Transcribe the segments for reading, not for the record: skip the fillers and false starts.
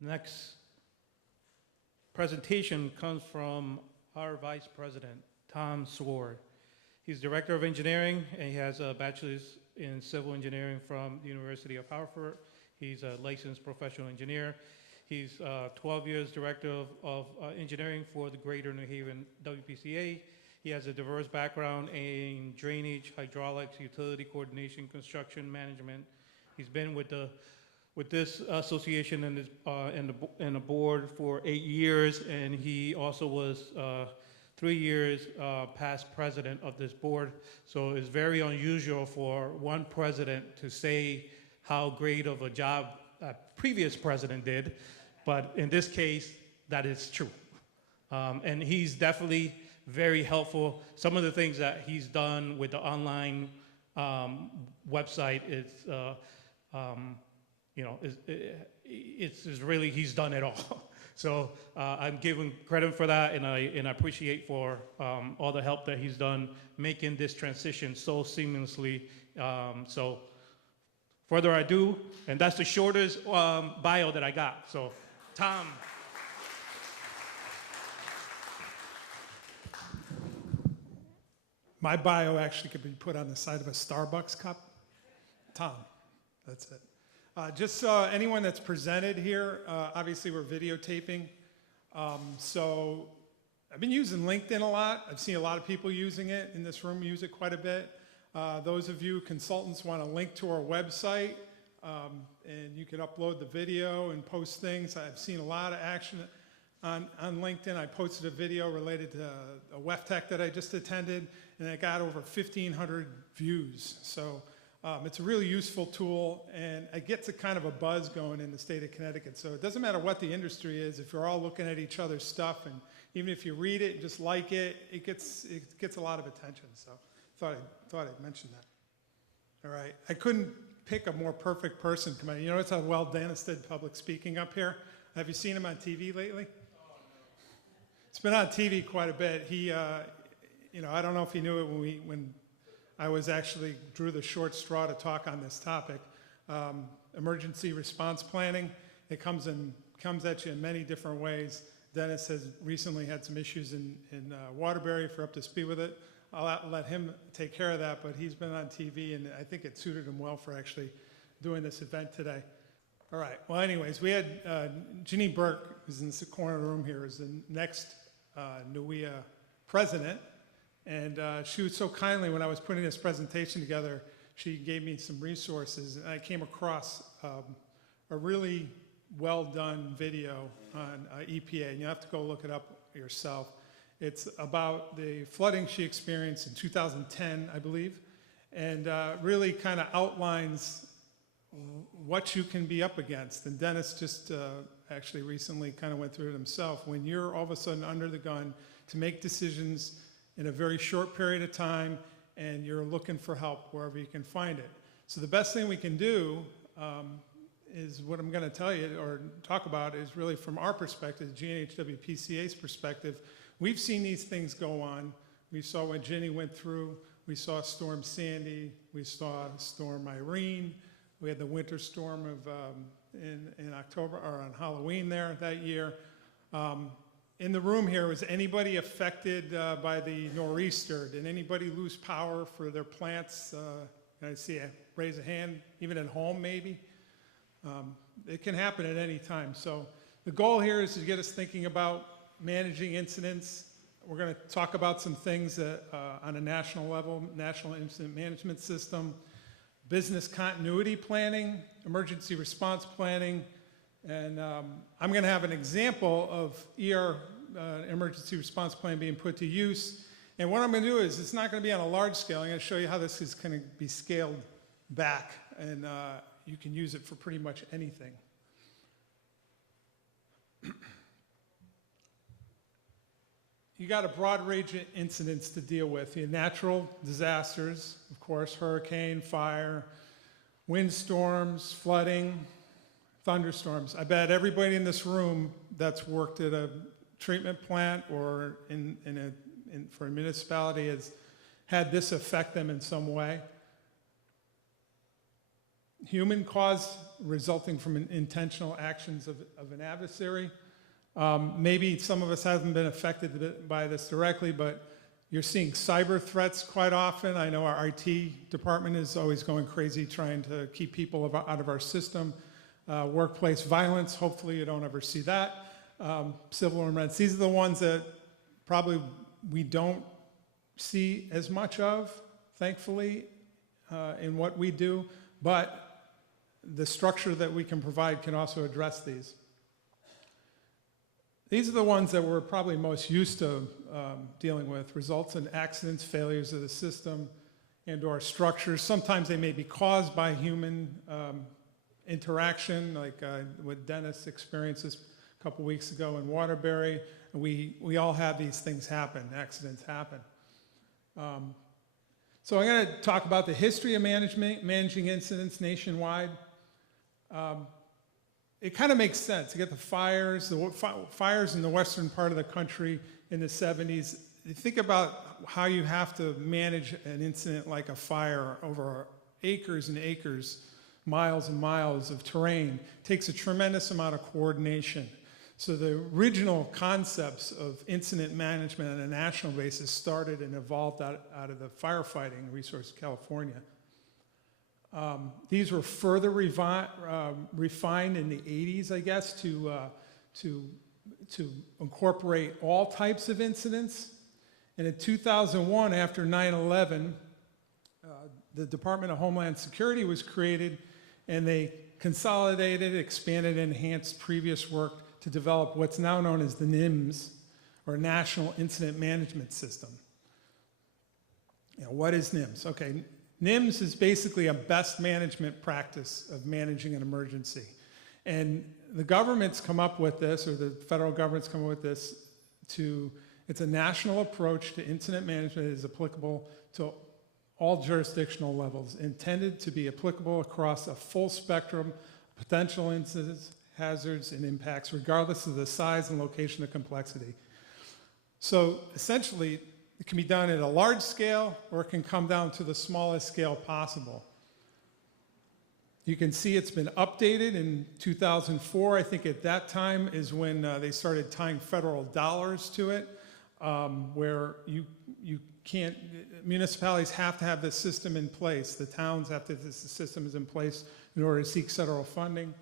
Next presentation comes from our Vice President, Tom Sgroi. He's Director of Engineering, and he has a bachelor's in civil engineering from the University of Hartford. He's a licensed professional engineer. He's 12 years Director of Engineering for the Greater New Haven WPCA. He has a diverse background in drainage, hydraulics, utility coordination, construction management. He's been with this association and the board for 8 years, and he also was 3 years past president of this board. So it's very unusual for one president to say how great of a job a previous president did, but in this case, that is true. And he's definitely very helpful. Some of the things that he's done with the online website it's really, he's done it all. So I'm giving credit for that, and I appreciate for all the help that he's done making this transition so seamlessly. So further ado, and that's the shortest bio that I got. So Tom. My bio actually could be put on the side of a Starbucks cup. Tom, that's it. Just so anyone that's presented here, obviously we're videotaping. So I've been using LinkedIn a lot. I've seen a lot of people using it in this room, use it quite a bit. Those of you consultants want a link to our website, and you can upload the video and post things. I've seen a lot of action on LinkedIn. I posted a video related to a WEFTEC that I just attended, and it got over 1,500 views. So it's a really useful tool, and it gets a kind of a buzz going in the state of Connecticut. So it doesn't matter what the industry is, if you're all looking at each other's stuff, and even if you read it and just like it, it gets a lot of attention. So thought I'd mention that. All right, I couldn't pick a more perfect person. Come on, you notice how well Dennis did public speaking up here? Have you seen him on TV lately? Oh, no. It's been on TV quite a bit. He, I don't know if he knew it when I was actually drew the short straw to talk on this topic. Emergency response planning, it comes at you in many different ways. Dennis has recently had some issues in Waterbury. If you're up to speed with it, I'll let him take care of that, but he's been on TV, and I think it suited him well for actually doing this event today. All right, well anyways, we had Ginny Burke, who's in the corner of the room here, is the next NWPCA president. And she was so kindly, when I was putting this presentation together, she gave me some resources, and I came across a really well done video on EPA, and you have to go look it up yourself. It's about the flooding she experienced in 2010, I believe, and really kind of outlines what you can be up against. And Dennis just actually recently kind of went through it himself. When you're all of a sudden under the gun to make decisions in a very short period of time, and you're looking for help wherever you can find it. So the best thing we can do is what I'm gonna tell you or talk about is really from our perspective, GNHWPCA's perspective. We've seen these things go on. We saw what Ginny went through. We saw Storm Sandy. We saw Storm Irene. We had the winter storm of in October, or on Halloween there that year. In the room here, was anybody affected by the nor'easter? Did anybody lose power for their plants? I see a raise a hand, even at home maybe. It can happen at any time. So the goal here is to get us thinking about managing incidents. We're going to talk about some things that, on a national level, National Incident Management System, business continuity planning, emergency response planning, and I'm going to have an example of emergency response plan being put to use. And what I'm going to do is, it's not going to be on a large scale. I'm going to show you how this is going to be scaled back, and you can use it for pretty much anything. You got a broad range of incidents to deal with. You have natural disasters, of course, hurricane, fire, windstorms, flooding, thunderstorms. I bet everybody in this room that's worked at a treatment plant or for a municipality has had this affect them in some way. human caused, resulting from intentional actions of an adversary. Maybe some of us haven't been affected by this directly, but you're seeing cyber threats quite often. I know our IT department is always going crazy trying to keep people out of our system. Workplace violence, hopefully you don't ever see that. Civil unrest, these are the ones that probably we don't see as much of, thankfully, in what we do, but the structure that we can provide can also address these. These are the ones that we're probably most used to dealing with: results in accidents, failures of the system, and/or structures. Sometimes they may be caused by human interaction, like what Dennis experiences a couple weeks ago in Waterbury. We all have these things happen, accidents happen. So I'm going to talk about the history of managing incidents nationwide. It kind of makes sense. You get the fires in the western part of the country in the 70s. You think about how you have to manage an incident like a fire over acres and acres, miles and miles of terrain. It takes a tremendous amount of coordination. So the original concepts of incident management on a national basis started and evolved out of the firefighting resource of California. These were further refined in the 80s, I guess, to incorporate all types of incidents. And in 2001, after 9/11, the Department of Homeland Security was created, and they consolidated, expanded, and enhanced previous work to develop what's now known as the NIMS, or National Incident Management System. What is NIMS? Okay. NIMS is basically a best management practice of managing an emergency. And the government's come up with this, or the federal government's come up with this, it's a national approach to incident management that is applicable to all jurisdictional levels, intended to be applicable across a full spectrum of potential incidents, hazards, and impacts, regardless of the size and location of complexity. So essentially, it can be done at a large scale, or it can come down to the smallest scale possible. You can see it's been updated in 2004. I think at that time is when they started tying federal dollars to it, where you can't, municipalities have to have this system in place. The towns have to, this system is in place in order to seek federal funding.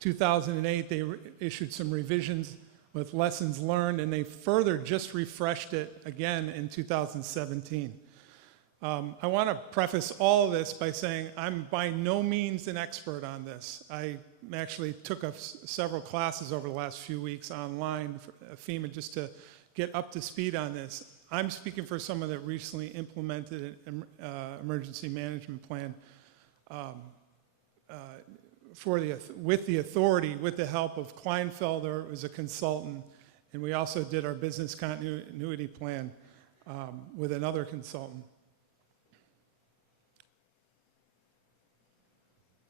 2008, they issued some revisions with lessons learned, and they further just refreshed it again in 2017. I want to preface all of this by saying I'm by no means an expert on this. I actually took several classes over the last few weeks online for FEMA just to get up to speed on this. I'm speaking for someone that recently implemented an emergency management plan with the authority, with the help of Kleinfelder, who was a consultant, and we also did our business continuity plan with another consultant.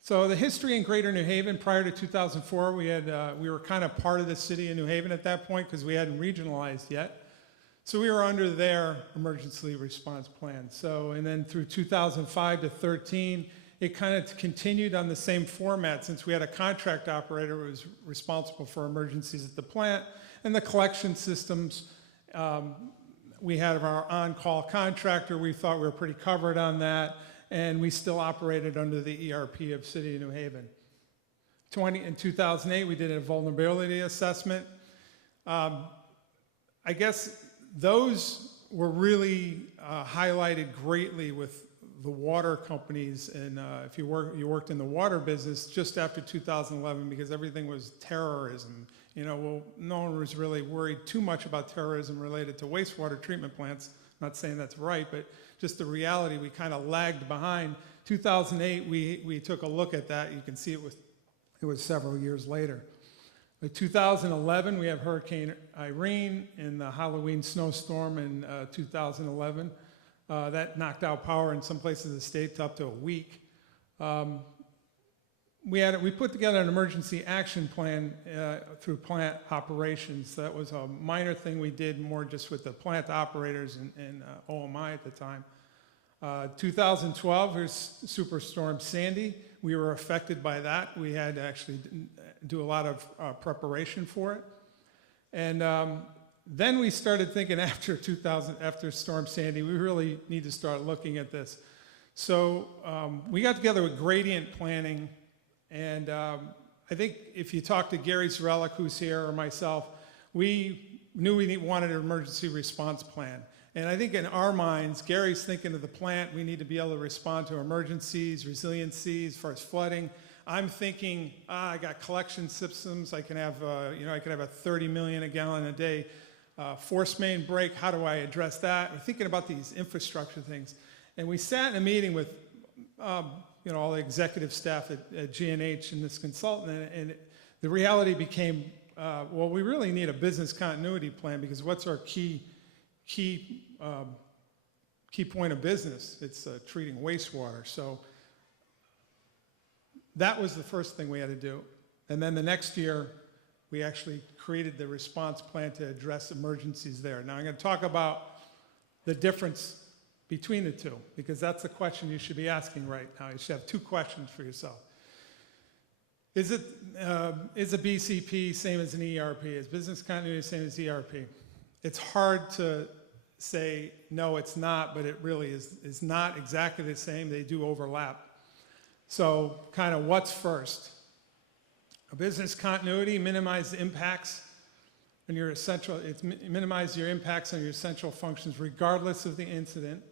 So the history in Greater New Haven prior to 2004, we were kind of part of the city of New Haven at that point because we hadn't regionalized yet. So we were under their emergency response plan. So, and then through 2005 to 13, it kind of continued on the same format since we had a contract operator who was responsible for emergencies at the plant, and the collection systems, we had our on-call contractor. We thought we were pretty covered on that, and we still operated under the ERP of City of New Haven. In 2008, we did a vulnerability assessment. I guess those were really highlighted greatly with the water companies, and if you worked in the water business just after 2011, because everything was terrorism. Well, no one was really worried too much about terrorism related to wastewater treatment plants. I'm not saying that's right, but just the reality, we kind of lagged behind. 2008, we took a look at that. You can see it was several years later. In 2011, we have Hurricane Irene and the Halloween snowstorm in 2011. That knocked out power in some places of the state to up to a week. We put together an emergency action plan through plant operations. That was a minor thing we did more just with the plant operators and OMI at the time. 2012, here's Superstorm Sandy. we were affected by that. We had to actually do a lot of preparation for it. And then we started thinking after Storm Sandy, we really need to start looking at this. So we got together with gradient planning, and I think if you talk to Gary Zarellik, who's here, or myself, we knew we wanted an emergency response plan. And I think in our minds, Gary's thinking of the plant, we need to be able to respond to emergencies, resiliencies, as far as flooding. I'm thinking, I got collection systems, I can have, I could have a 30 million a gallon a day force main break, how do I address that? We're thinking about these infrastructure things. And we sat in a meeting with, all the executive staff at GNH and this consultant, and the reality became, well, we really need a business continuity plan, because what's our key point of business? It's treating wastewater. So that was the first thing we had to do. And then the next year, we actually created the response plan to address emergencies there. Now I'm going to talk about the difference between the two, because that's the question you should be asking right now. You should have two questions for yourself. Is a BCP same as an ERP? Is business continuity the same as ERP? It's hard to say, no, it's not, but it really is not exactly the same. They do overlap. So kind of what's first? A business continuity, minimize the impacts on your essential, minimize your impacts on your essential functions regardless of the incident.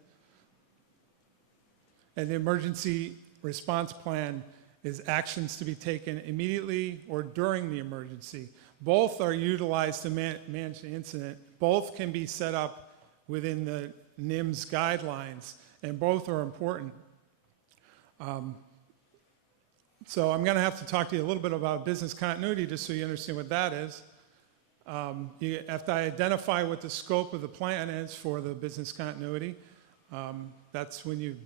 And the emergency response plan is actions to be taken immediately or during the emergency. Both are utilized to manage the incident. Both can be set up within the NIMS guidelines, and both are important. So I'm going to have to talk to you a little bit about business continuity just so you understand what that is. You have to identify what the scope of the plan is for the business continuity. That's when you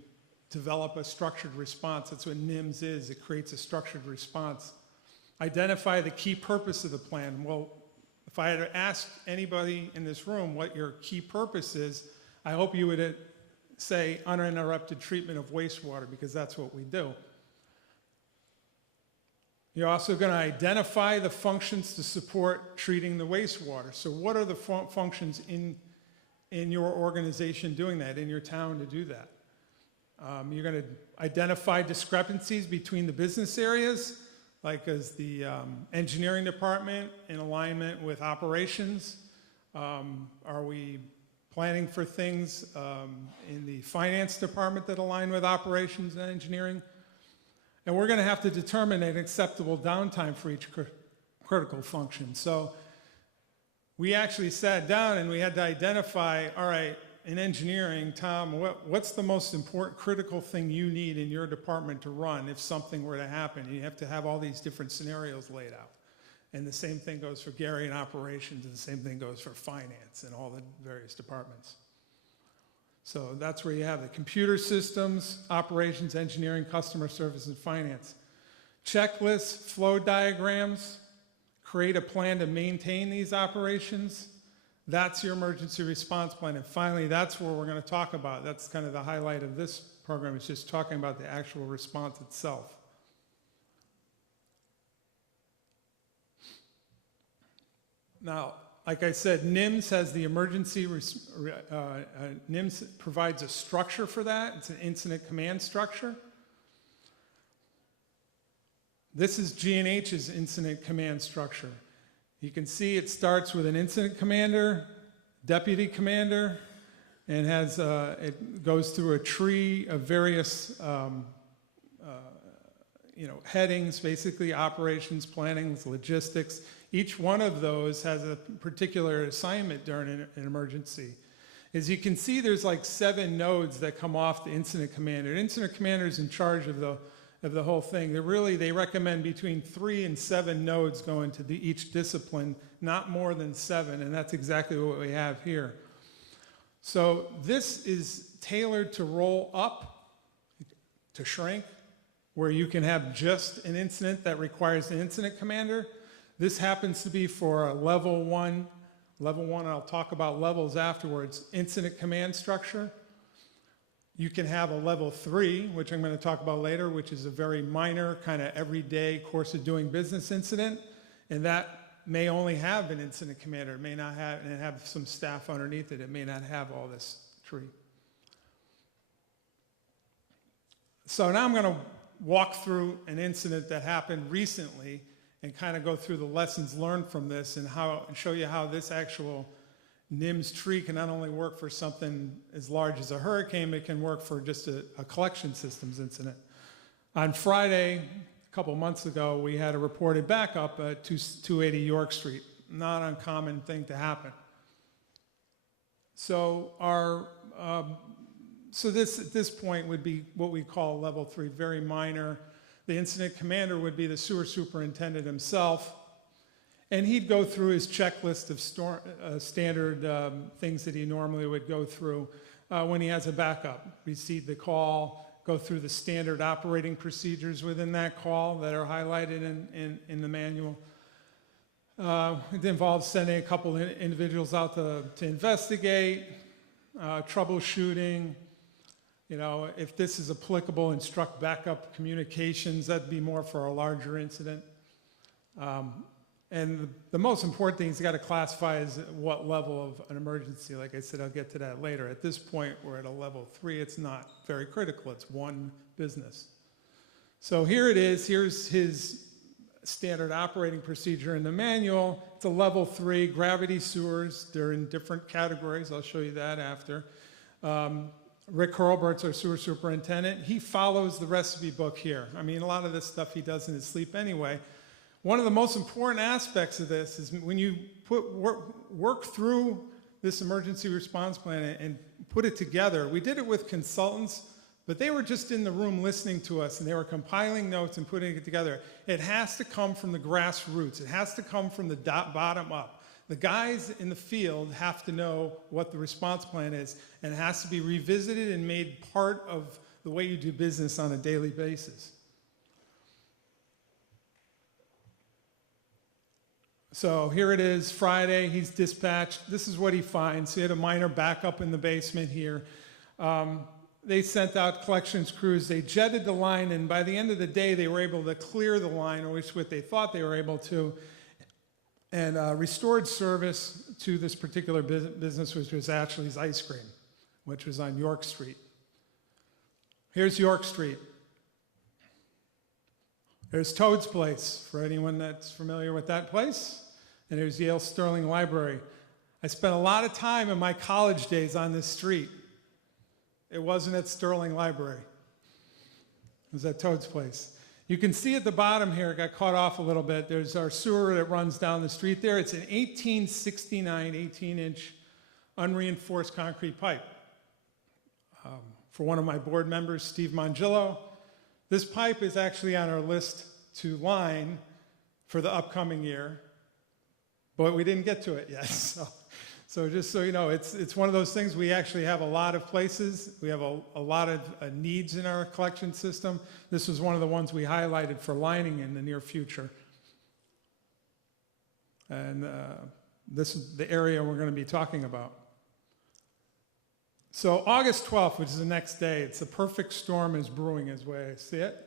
develop a structured response. That's what NIMS is. It creates a structured response. Identify the key purpose of the plan. Well, if I had to ask anybody in this room what your key purpose is, I hope you would say uninterrupted treatment of wastewater, because that's what we do. You're also going to identify the functions to support treating the wastewater. So what are the functions in your organization doing that, in your town to do that? You're going to identify discrepancies between the business areas, like as the engineering department in alignment with operations. Are we planning for things in the finance department that align with operations and engineering? And we're going to have to determine an acceptable downtime for each critical function. So we actually sat down and we had to identify, all right, in engineering, Tom, what's the most important critical thing you need in your department to run if something were to happen? You have to have all these different scenarios laid out. And the same thing goes for Gary in operations, and the same thing goes for finance and all the various departments. So that's where you have the computer systems, operations, engineering, customer service, and finance. Checklists, flow diagrams, create a plan to maintain these operations. That's your emergency response plan. And finally, that's where we're going to talk about. That's kind of the highlight of this program, is just talking about the actual response itself. Now, like I said, NIMS has the emergency, NIMS provides a structure for that. It's an incident command structure. This is GNH's incident command structure. You can see it starts with an incident commander, deputy commander, and has it goes through a tree of various headings, basically operations, planning, logistics. Each one of those has a particular assignment during an emergency. As you can see, there's like 7 nodes that come off the incident commander. The incident commander is in charge of the whole thing. They recommend between 3 and 7 nodes go into each discipline, not more than 7, and that's exactly what we have here. So this is tailored to roll up, to shrink, where you can have just an incident that requires an incident commander. This happens to be for a level 1. Level 1, I'll talk about levels afterwards, incident command structure. You can have a level 3, which I'm going to talk about later, which is a very minor, kind of everyday course of doing business incident, and that may only have an incident commander. It may not have, and have some staff underneath it. It may not have all this tree. So now I'm going to walk through an incident that happened recently and kind of go through the lessons learned from this and show you how this actual NIMS tree can not only work for something as large as a hurricane, it can work for just a collection systems incident. On Friday, a couple months ago, we had a reported backup at 280 York Street. Not an uncommon thing to happen. So this at this point would be what we call level 3, very minor. The incident commander would be the sewer superintendent himself. And he'd go through his checklist of standard things that he normally would go through when he has a backup. Receive the call, go through the standard operating procedures within that call that are highlighted in the manual. It involves sending a couple individuals out to investigate, troubleshooting. You know, if this is applicable, instruct backup communications. That'd be more for a larger incident. And the most important thing is you got to classify as what level of an emergency. Like I said, I'll get to that later. At this point, we're at a level 3. It's not very critical. It's one business. So here it is. Here's his standard operating procedure in the manual. It's a level 3, gravity sewers. They're in different categories. I'll show you that after. Rick Hurlbert's our sewer superintendent. He follows the recipe book here. I mean, a lot of this stuff he does in his sleep anyway. One of the most important aspects of this is when you work through this emergency response plan and put it together. We did it with consultants, but they were just in the room listening to us, and they were compiling notes and putting it together. It has to come from the grassroots. It has to come from the bottom up. The guys in the field have to know what the response plan is, and it has to be revisited and made part of the way you do business on a daily basis. So here it is, Friday, he's dispatched. This is what he finds. He had a minor backup in the basement here. They sent out collections crews. They jetted the line, and by the end of the day, they were able to clear the line, or at least what they thought they were able to, and restored service to this particular business, which was Ashley's Ice Cream, which was on York Street. Here's York Street. There's Toad's Place, for anyone that's familiar with that place. And there's Yale Sterling Library. I spent a lot of time in my college days on this street. It wasn't at Sterling Library. It was at Toad's Place. You can see at the bottom here, it got cut off a little bit. There's our sewer that runs down the street there. It's an 1869 18-inch unreinforced concrete pipe. For one of my board members, Steve Mongillo, this pipe is actually on our list to line for the upcoming year, but we didn't get to it yet. So just so you know, it's one of those things. We actually have a lot of places. We have a lot of needs in our collection system. This was one of the ones we highlighted for lining in the near future. And this is the area we're going to be talking about. So August 12th, which is the next day, it's a perfect storm is brewing as way I see it.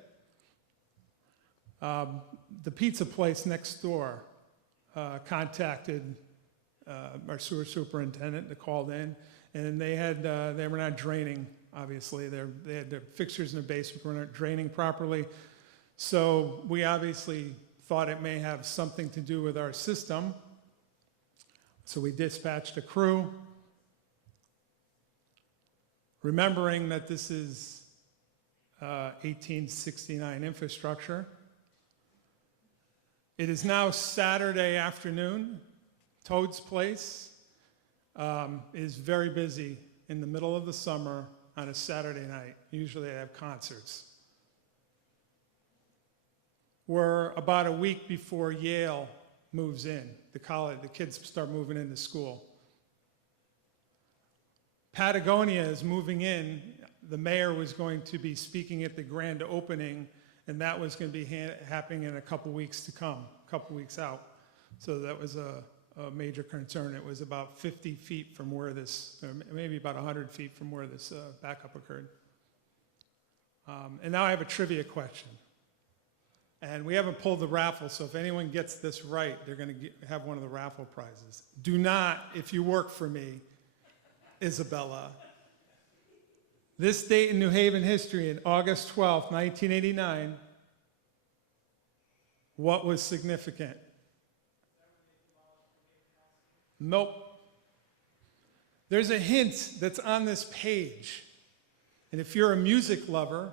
The pizza place next door contacted our sewer superintendent. They called in, and they were not draining, obviously. They had their fixtures in the basement were not draining properly. So we obviously thought it may have something to do with our system. So we dispatched a crew, remembering that this is 1869 infrastructure. It is now Saturday afternoon. Toad's Place is very busy in the middle of the summer on a Saturday night. Usually they have concerts. We're about a week before Yale moves in, the college, the kids start moving into school. Patagonia is moving in. The mayor was going to be speaking at the grand opening, and that was going to be happening in a couple weeks to come, a couple weeks out. So that was a a major concern. It was about 50 feet from where this, or maybe about 100 feet from where this backup occurred. And now I have a trivia question. And we haven't pulled the raffle, so if anyone gets this right, they're going to have one of the raffle prizes. Do not, if you work for me, Isabella. This date in New Haven history, in August 12th, 1989, what was significant? Nope. There's a hint that's on this page. And if you're a music lover,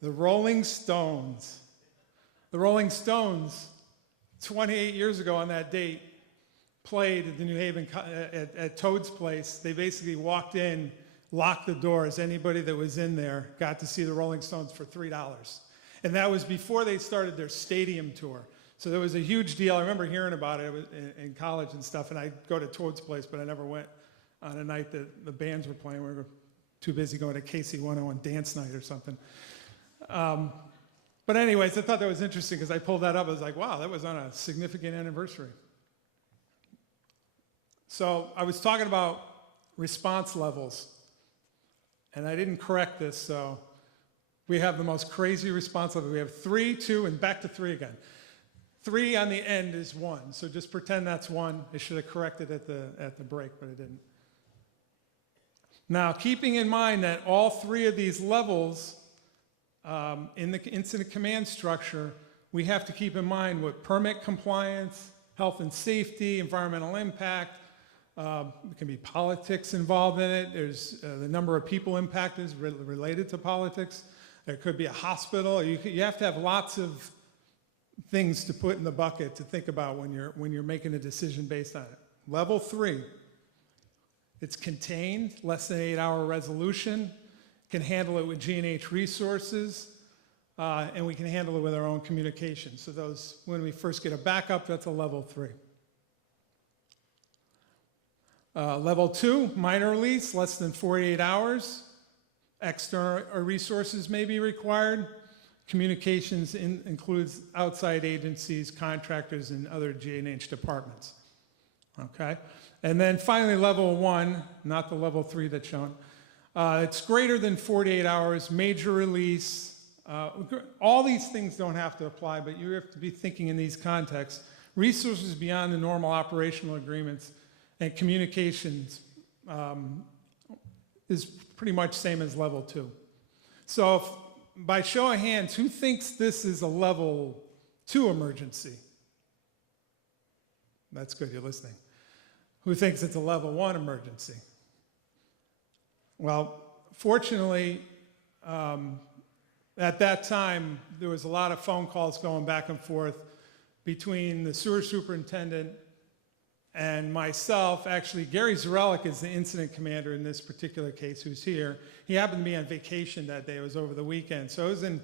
the Rolling Stones. The Rolling Stones, 28 years ago on that date, played at the New Haven, at Toad's Place. They basically walked in, locked the doors. Anybody that was in there got to see the Rolling Stones for $3. And that was before they started their stadium tour. So there was a huge deal. I remember hearing about it in college and stuff, and I'd go to Toad's Place, but I never went on a night that the bands were playing. We were too busy going to KC101 dance night or something. But anyways, I thought that was interesting because I pulled that up. I was like, wow, that was on a significant anniversary. So I was talking about response levels, and I didn't correct this, so we have the most crazy response level. We have 3, 2, and back to 3 again. 3 on the end is 1, so just pretend that's 1. I should have corrected at the break, but I didn't. Now, keeping in mind that all 3 of these levels in the incident command structure, we have to keep in mind what permit compliance, health and safety, environmental impact, there can be politics involved in it. There's the number of people impacted is related to politics. There could be a hospital. You have to have lots of things to put in the bucket to think about when you're making a decision based on it. Level 3, it's contained, less than 8-hour resolution, can handle it with GNH resources, and we can handle it with our own communication. So those, when we first get a backup, that's a level 3. Level 2, minor release, less than 48 hours. External resources may be required. Communications includes outside agencies, contractors, and other GNH departments. Okay? And then finally, level 1, not the level 3 that's shown. It's greater than 48 hours, major release. All these things don't have to apply, but you have to be thinking in these contexts. Resources beyond the normal operational agreements and communications is pretty much same as level 2. So by show of hands, who thinks this is a level 2 emergency? That's good, you're listening. Who thinks it's a level 1 emergency? Well, fortunately, at that time, there was a lot of phone calls going back and forth between the sewer superintendent and myself. Actually, Gary Zarelick is the incident commander in this particular case who's here. He happened to be on vacation that day. It was over the weekend. So I was in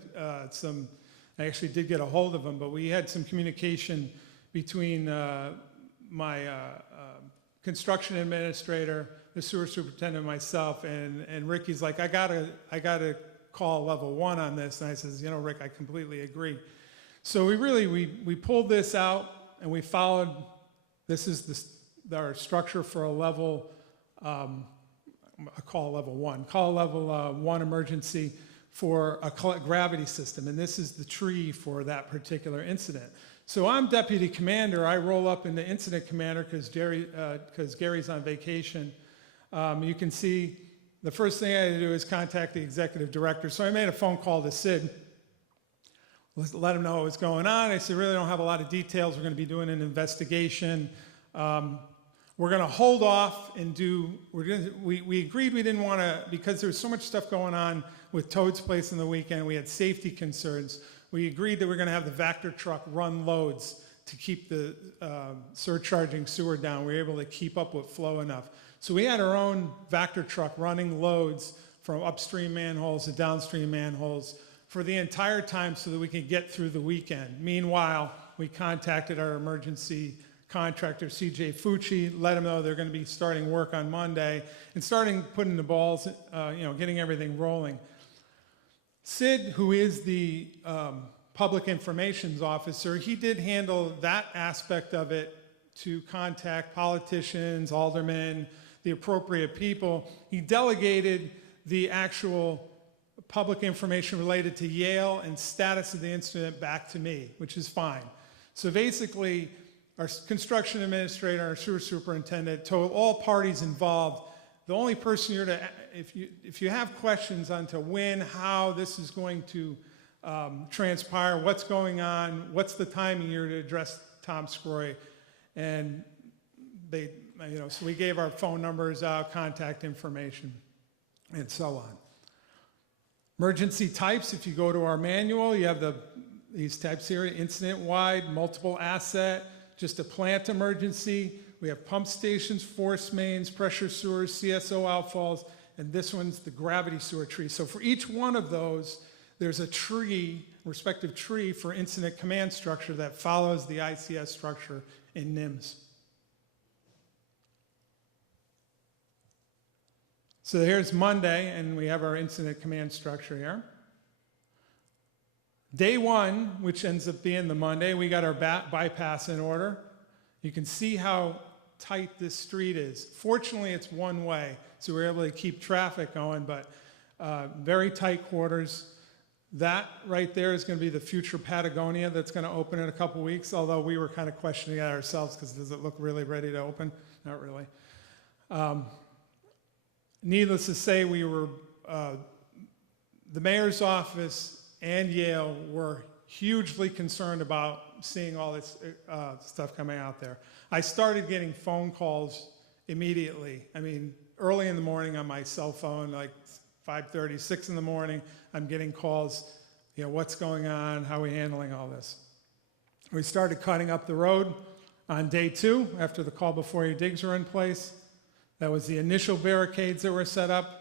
I actually did get a hold of him, but we had some communication between my construction administrator, the sewer superintendent, and myself, and Ricky's like, I gotta call level 1 on this. And I says, you know, Rick, I completely agree. So we pulled this out and we followed. This is our structure for a level, a call level 1. Call level 1 emergency for a gravity system, and this is the tree for that particular incident. So I'm deputy commander. I roll up in the incident commander because Gary's on vacation. You can see the first thing I had to do is contact the executive director. So I made a phone call to Sid, let him know what was going on. I said, really don't have a lot of details. We're going to be doing an investigation. We're going to hold off and we agreed we didn't want to, because there was so much stuff going on with Toad's Place in the weekend, we had safety concerns. We agreed that we're going to have the Vector truck run loads to keep the surcharging sewer down. We were able to keep up with flow enough. So we had our own Vector truck running loads from upstream manholes to downstream manholes for the entire time so that we could get through the weekend. Meanwhile, we contacted our emergency contractor, CJ Fucci, let them know they're going to be starting work on Monday and starting putting the balls, getting everything rolling. Sid, who is the public information officer, he did handle that aspect of it to contact politicians, aldermen, the appropriate people. He delegated the actual public information related to Yale and status of the incident back to me, which is fine. So basically, our construction administrator, our sewer superintendent told all parties involved, the only person you're to, if you have questions on to when, how this is going to transpire, what's going on, what's the timing you're to address Tom Sgroi. And they, so we gave our phone numbers out, contact information, and so on. Emergency types, if you go to our manual, you have these types here: incident-wide, multiple asset, just a plant emergency. We have pump stations, force mains, pressure sewers, CSO outfalls, and this one's the gravity sewer tree. So for each one of those, there's a tree, respective tree for incident command structure that follows the ICS structure in NIMS. So here's Monday, and we have our incident command structure here. Day one, which ends up being the Monday, we got our bypass in order. You can see how tight this street is. Fortunately, it's one way, so we're able to keep traffic going, but very tight quarters. That right there is going to be the future Patagonia that's going to open in a couple weeks, although we were kind of questioning it ourselves because does it look really ready to open? Not really. Needless to say, we were, the mayor's office and Yale were hugely concerned about seeing all this stuff coming out there. I started getting phone calls immediately. I mean, early in the morning on my cell phone, like 5:30, 6 in the morning, I'm getting calls, what's going on, how are we handling all this? We started cutting up the road on day 2 after the call before your digs were in place. That was the initial barricades that were set up.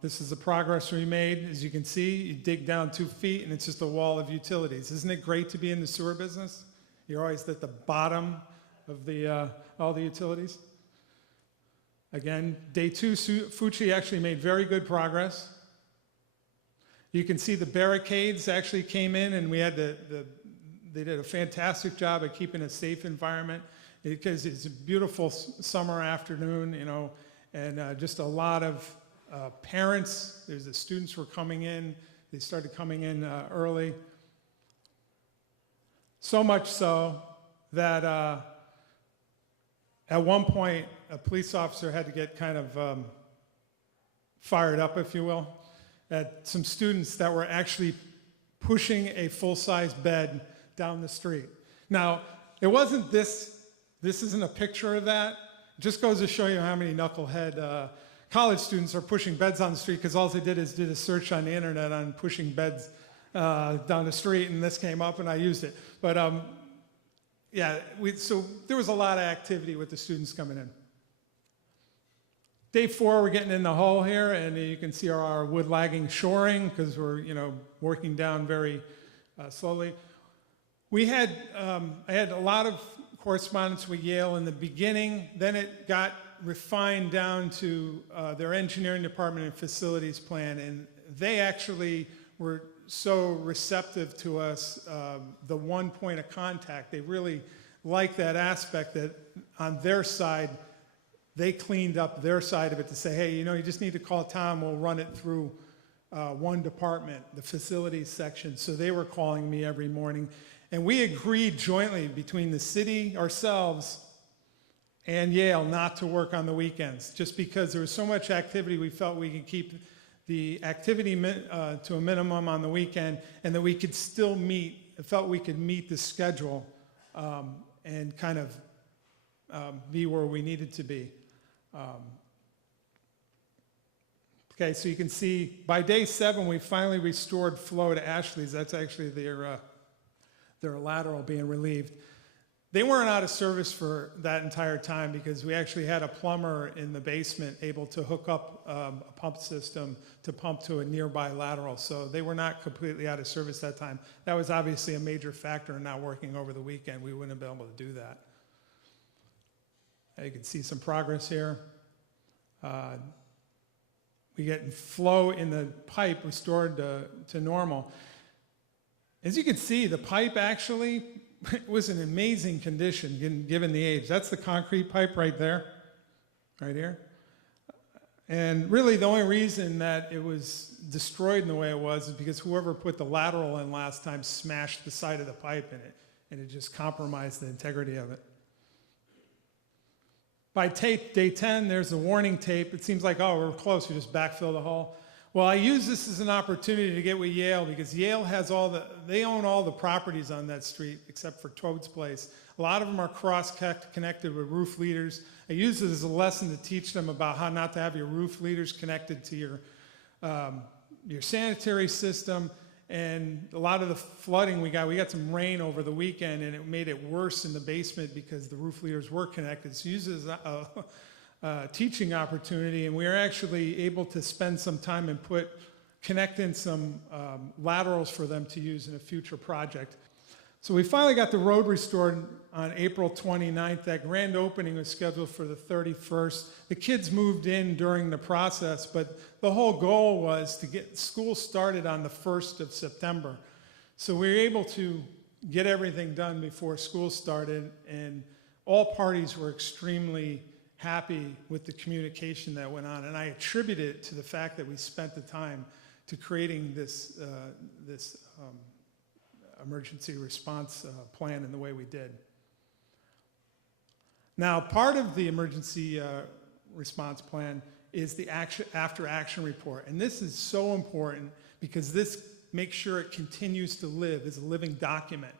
This is the progress we made. As you can see, you dig down 2 feet and it's just a wall of utilities. Isn't it great to be in the sewer business? You're always at the bottom of all the utilities. Again, day 2, Fucci actually made very good progress. You can see the barricades actually came in, and we had they did a fantastic job at keeping a safe environment because it's a beautiful summer afternoon, and just a lot of parents. The students were coming in. They started coming in early. So much so that at one point, a police officer had to get kind of fired up, if you will, at some students that were actually pushing a full-size bed down the street. Now, it wasn't this isn't a picture of that. It just goes to show you how many knucklehead college students are pushing beds on the street, because all they did is did a search on the internet on pushing beds down the street, and this came up and I used it. But yeah, so there was a lot of activity with the students coming in. Day 4, we're getting in the hole here, and you can see our wood lagging shoring because we're working down very slowly. We had I had a lot of correspondence with Yale in the beginning. Then it got refined down to their engineering department and facilities plan, and they actually were so receptive to us, the one point of contact. They really liked that aspect that on their side, they cleaned up their side of it to say, hey, you just need to call Tom, we'll run it through one department, the facilities section. So they were calling me every morning. And we agreed jointly between the city, ourselves, and Yale not to work on the weekends, just because there was so much activity. We felt we could keep the activity to a minimum on the weekend, and that we could still felt we could meet the schedule and kind of be where we needed to be. Okay, so you can see by day 7, we finally restored flow to Ashley's. That's actually their lateral being relieved. They weren't out of service for that entire time because we actually had a plumber in the basement able to hook up a pump system to pump to a nearby lateral. So they were not completely out of service that time. That was obviously a major factor in not working over the weekend. We wouldn't have been able to do that. You can see some progress here. We get flow in the pipe restored to normal. As you can see, the pipe actually, it was in amazing condition given the age. That's the concrete pipe right there, right here. And really the only reason that it was destroyed in the way it was is because whoever put the lateral in last time smashed the side of the pipe in it, and it just compromised the integrity of it. By day 10, there's the warning tape. It seems like, oh, we're close, we just backfill the hole. Well, I use this as an opportunity to get with Yale, because Yale has they own all the properties on that street except for Toad's Place. A lot of them are cross-connected with roof leaders. I use it as a lesson to teach them about how not to have your roof leaders connected to your sanitary system. And a lot of the flooding we got some rain over the weekend, and it made it worse in the basement because the roof leaders were connected. So use it as a teaching opportunity, and we are actually able to spend some time and connect in some laterals for them to use in a future project. So we finally got the road restored on April 29th. That grand opening was scheduled for the 31st. The kids moved in during the process, but the whole goal was to get school started on the 1st of September. So we were able to get everything done before school started, and all parties were extremely happy with the communication that went on. And I attribute it to the fact that we spent the time to creating this emergency response plan in the way we did. Now, part of the emergency response plan is the after action report. And this is so important because this makes sure it continues to live as a living document.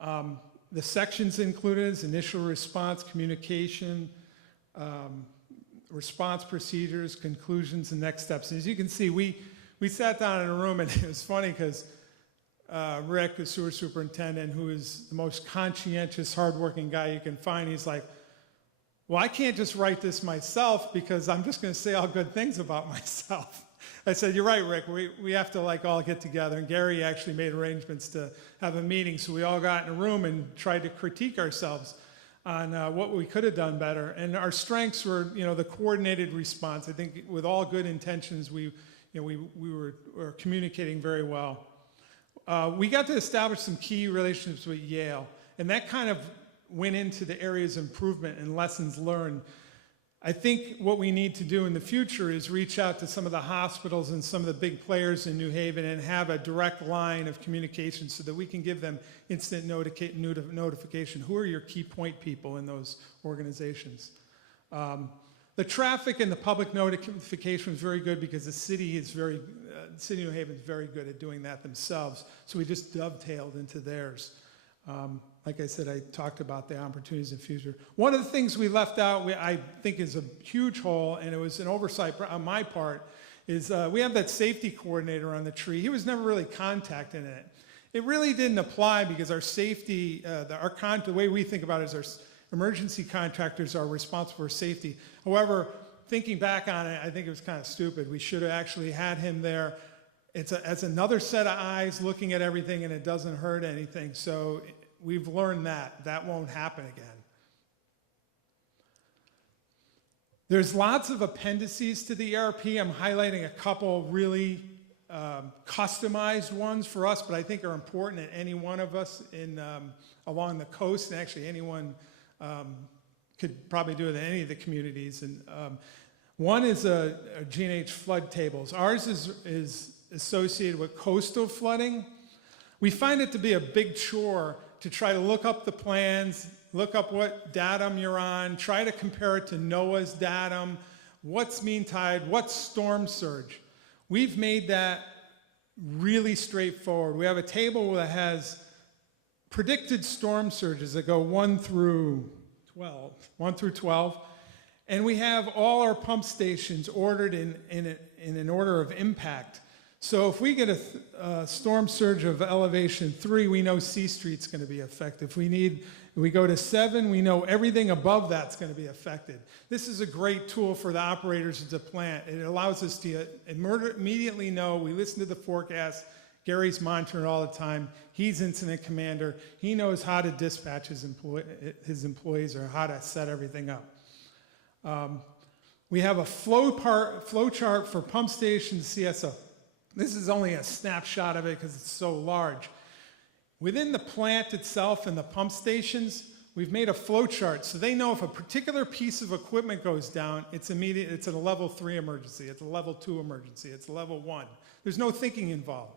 The sections included is initial response, communication, response procedures, conclusions, and next steps. And as you can see, we sat down in a room, and it was funny because Rick, the sewer superintendent, who is the most conscientious, hardworking guy you can find, he's like, well, I can't just write this myself because I'm just going to say all good things about myself. I said, you're right, Rick, we have to all get together. And Gary actually made arrangements to have a meeting, so we all got in a room and tried to critique ourselves on what we could have done better. And our strengths were, the coordinated response. I think with all good intentions, we were communicating very well. We got to establish some key relationships with Yale, and that kind of went into the areas of improvement and lessons learned. I think what we need to do in the future is reach out to some of the hospitals and some of the big players in New Haven and have a direct line of communication so that we can give them instant notification. Who are your key point people in those organizations? The traffic and the public notification was very good because the city of New Haven is very good at doing that themselves. So we just dovetailed into theirs. Like I said, I talked about the opportunities in the future. One of the things we left out, I think is a huge hole, and it was an oversight on my part, is we have that safety coordinator on the tree. He was never really contacted in it. It really didn't apply because our safety, the way we think about it is our emergency contractors are responsible for safety. However, thinking back on it, I think it was kind of stupid. We should have actually had him there. It's as another set of eyes looking at everything, and it doesn't hurt anything. So we've learned that won't happen again. There's lots of appendices to the ERP. I'm highlighting a couple really customized ones for us, but I think are important at any one of us along the coast, and actually anyone could probably do it in any of the communities. And one is a GNH flood tables. Ours is associated with coastal flooding. We find it to be a big chore to try to look up the plans, look up what datum you're on, try to compare it to NOAA's datum, what's mean tide, what's storm surge. We've made that really straightforward. We have a table that has predicted storm surges that go 1 through 12, and we have all our pump stations ordered in an order of impact. So if we get a storm surge of elevation 3, we know C Street's going to be affected. If we go to 7, we know everything above that's going to be affected. This is a great tool for the operators of the plant. It allows us to immediately know. We listen to the forecast. Gary's monitoring all the time. He's incident commander. He knows how to dispatch his employees or how to set everything up. We have a flow chart for pump stations, CSO. This is only a snapshot of it because it's so large. Within the plant itself and the pump stations, we've made a flow chart so they know if a particular piece of equipment goes down, it's immediate, it's a level 3 emergency, it's a level 2 emergency, it's a level 1. There's no thinking involved.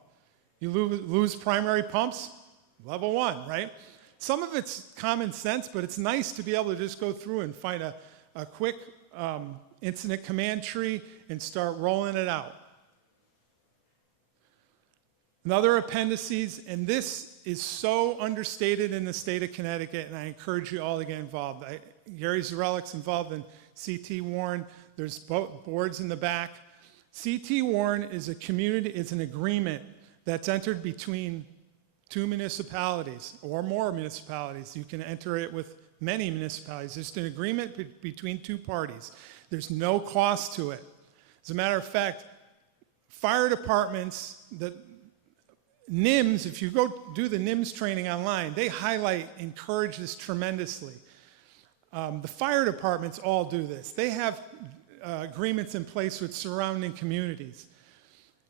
You lose primary pumps, level 1, right? Some of it's common sense, but it's nice to be able to just go through and find a quick incident command tree and start rolling it out. Another appendices, and this is so understated in the state of Connecticut, and I encourage you all to get involved. Gary Zarelik's involved in CT Warren. There's boards in the back. CT Warren is an agreement that's entered between 2 municipalities or more municipalities. You can enter it with many municipalities. It's an agreement between 2 parties. There's no cost to it. As a matter of fact, fire departments, NIMS, if you go do the NIMS training online, they encourage this tremendously. The fire departments all do this. They have agreements in place with surrounding communities.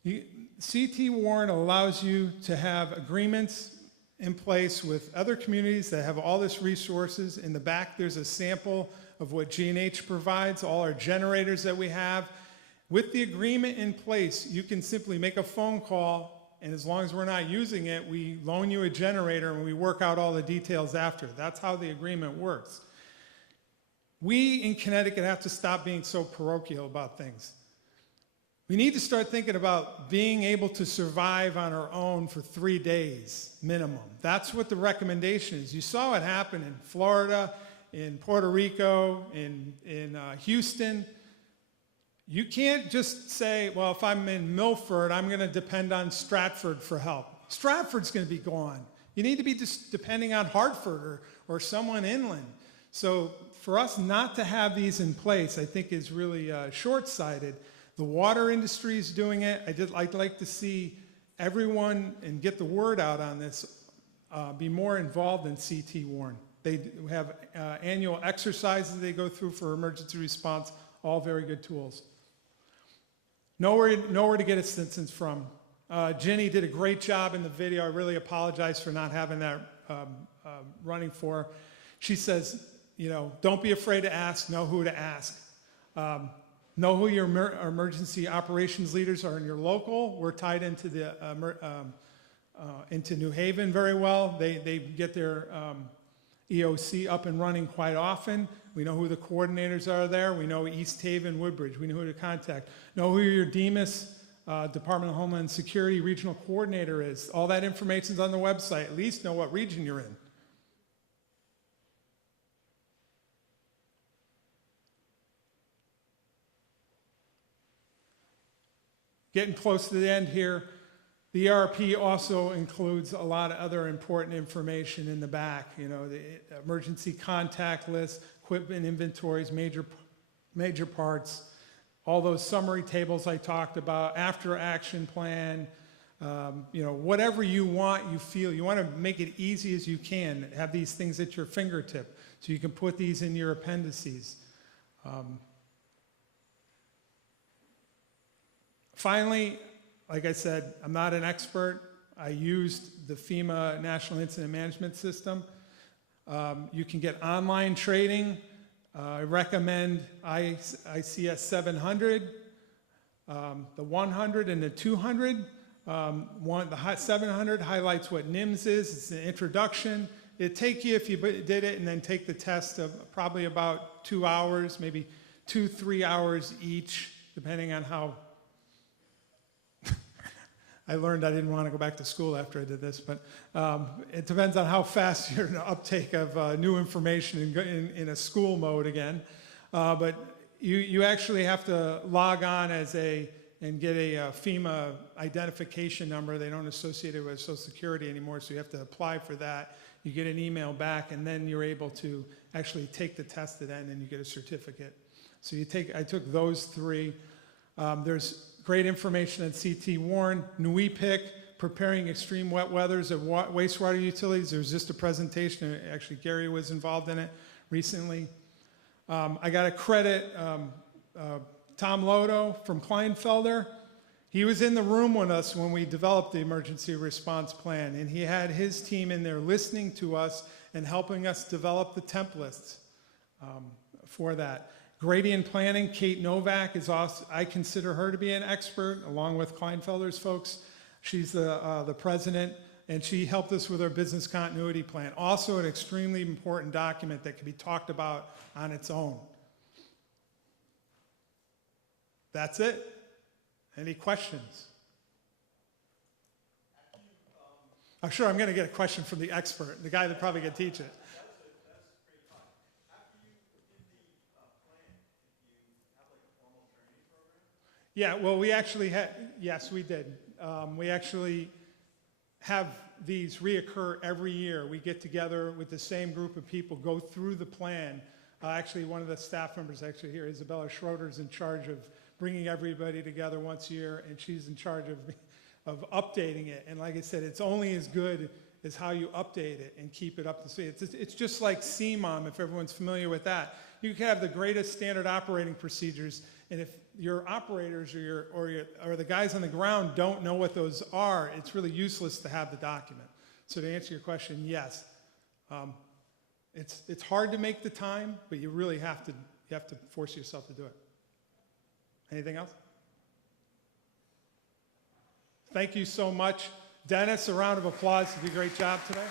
CT Warren allows you to have agreements in place with other communities that have all this resources. In the back, there's a sample of what GNH provides, all our generators that we have. With the agreement in place, you can simply make a phone call, and as long as we're not using it, we loan you a generator and we work out all the details after. That's how the agreement works. We in Connecticut have to stop being so parochial about things. We need to start thinking about being able to survive on our own for 3 days minimum. That's what the recommendation is. You saw it happen in Florida, in Puerto Rico, in Houston. You can't just say, well, if I'm in Milford, I'm going to depend on Stratford for help. Stratford's going to be gone. You need to be just depending on Hartford or someone inland. So for us not to have these in place, I think is really short-sighted. The water industry is doing it. I'd like to see everyone, and get the word out on this, be more involved in CT Warren. They have annual exercises they go through for emergency response, all very good tools. Nowhere to get assistance from. Ginny did a great job in the video. I really apologize for not having that running for her. She says, don't be afraid to ask, know who to ask. Know who your emergency operations leaders are in your local. We're tied into into New Haven very well. They get their EOC up and running quite often. We know who the coordinators are there. We know East Haven, Woodbridge. We know who to contact. Know who your DEMIS, Department of Homeland Security regional coordinator is. All that information's on the website. At least know what region you're in. Getting close to the end here, the ERP also includes a lot of other important information in the back. The emergency contact list, equipment inventories, major parts, all those summary tables I talked about, after action plan, whatever you want, you want to make it easy as you can. Have these things at your fingertip so you can put these in your appendices. Finally, like I said, I'm not an expert. I used the FEMA National Incident Management System. You can get online training. I recommend ICS 700, the 100 and the 200. The 700 highlights what NIMS is. It's an introduction. It'd take you, if you did it and then take the test, of probably about 2 hours, maybe 2-3 hours each, depending on how. I learned I didn't want to go back to school after I did this, but it depends on how fast your uptake of new information in a school mode again. But you actually have to log on and get a FEMA identification number. They don't associate it with Social Security anymore, so you have to apply for that. You get an email back, and then you're able to actually take the test at the end, and you get a certificate. So I took those 3. There's great information at CT Warren. NWPCA, preparing extreme wet weathers of wastewater utilities. There was just a presentation. Actually, Gary was involved in it recently. I got to credit Tom Lodo from Kleinfelder. He was in the room with us when we developed the emergency response plan, and he had his team in there listening to us and helping us develop the templates for that. Gradient planning, Kate Novak is also, I consider her to be an expert, along with Kleinfelder's folks. She's the president, and she helped us with our business continuity plan. Also an extremely important document that can be talked about on its own. That's it. Any questions? I'm sure I'm going to get a question from the expert, the guy that probably can teach it. Yeah, well, we actually had, yes, we did. We actually have these reoccur every year. We get together with the same group of people, go through the plan. Actually, one of the staff members actually here, Isabella Schroeder's in charge of bringing everybody together once a year, and she's in charge of updating it. And like I said, it's only as good as how you update it and keep it up to speed. It's just like CMOM, if everyone's familiar with that. You can have the greatest standard operating procedures, and if your operators or the guys on the ground don't know what those are, it's really useless to have the document. So to answer your question, yes. It's hard to make the time, but you really have to force yourself to do it. Anything else? Thank you so much. Dennis, a round of applause. You did a great job today.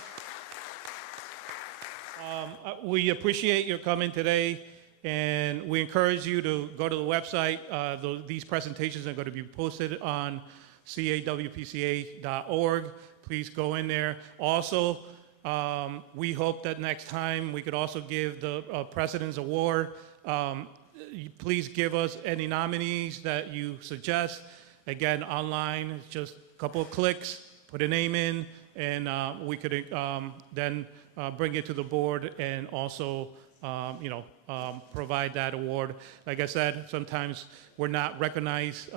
We appreciate your coming today, and we encourage you to go to the website. These presentations are going to be posted on CAWPCA.org. Please go in there. Also, we hope that next time we could also give the President's Award. Please give us any nominees that you suggest. Again, online, it's just a couple of clicks, put a name in, and we could then bring it to the board and also provide that award. Like I said, sometimes we're not recognized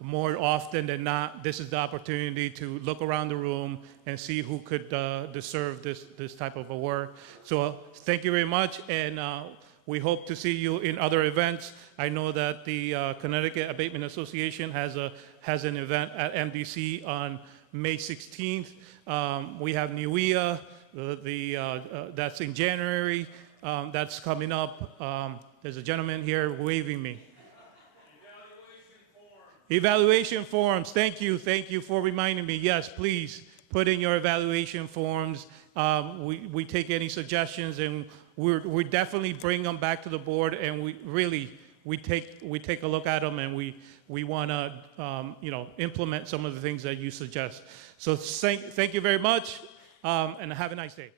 more often than not. This is the opportunity to look around the room and see who could deserve this type of award. So thank you very much, and we hope to see you in other events. I know that the Connecticut Abatement Association has an event at MDC on May 16th. We have NUIA, that's in January. That's coming up. There's a gentleman here waving me. Evaluation forms. Thank you for reminding me. Yes, please put in your evaluation forms. We take any suggestions, and we definitely bring them back to the board, and we take a look at them, and we want to implement some of the things that you suggest. So thank you very much, and have a nice day.